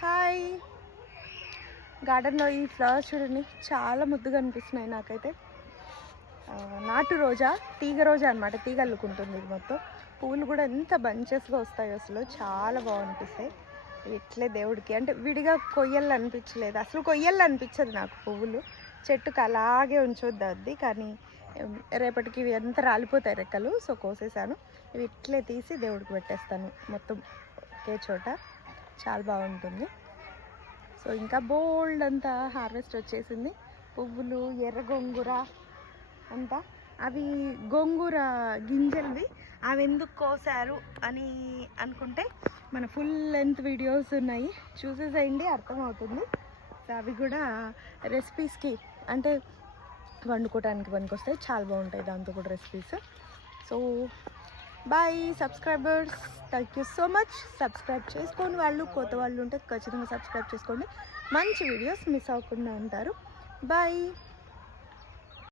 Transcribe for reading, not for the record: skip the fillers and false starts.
Hi! గార్డెన్లో ఈ flowers చూడండి, చాలా ముద్దుగా అనిపిస్తున్నాయి నాకైతే. నాటు రోజా, తీగ రోజా అనమాట. తీగ అల్లుకుంటుంది ఇది మొత్తం. పువ్వులు కూడా ఎంత బంచెస్గా వస్తాయి, అసలు చాలా బాగనిపిస్తాయి. ఇట్లే దేవుడికి అంటే విడిగా కొయ్యాలి అనిపించలేదు, అసలు కొయ్యాలి అనిపించదు నాకు. పువ్వులు చెట్టుకు అలాగే ఉంచొద్ది, కానీ రేపటికి ఇవి ఎంత రాలిపోతాయి రెక్కలు. సో కోసేసాను. ఇవి ఇట్లే తీసి దేవుడికి పెట్టేస్తాను మొత్తం ఒకే చోట. చాలా బాగుంటుంది. సో ఇంకా బోల్డ్ అంతా హార్వెస్ట్ వచ్చేసింది. పువ్వులు, ఎర్ర గోంగూర అంతా. అవి గోంగూర గింజలవి, అవి ఎందుకు కోసారు అని అనుకుంటే మన ఫుల్ లెంత్ వీడియోస్ ఉన్నాయి, చూసేసేయండి, అర్థమవుతుంది. సో అవి కూడా రెసిపీస్కి అంటే వండుకోవడానికి పనికొస్తాయి, చాలా బాగుంటాయి దాంతో కూడా recipes. So bye subscribers, thank you so much. Subscribe చేసుకోండి, వాళ్ళు కొత్త వాళ్ళు ఉంటే ఖచ్చితంగా సబ్స్క్రైబ్ చేసుకోండి. మంచి వీడియోస్ మిస్ అవ్వకుండా ఉంటారు. బాయ్.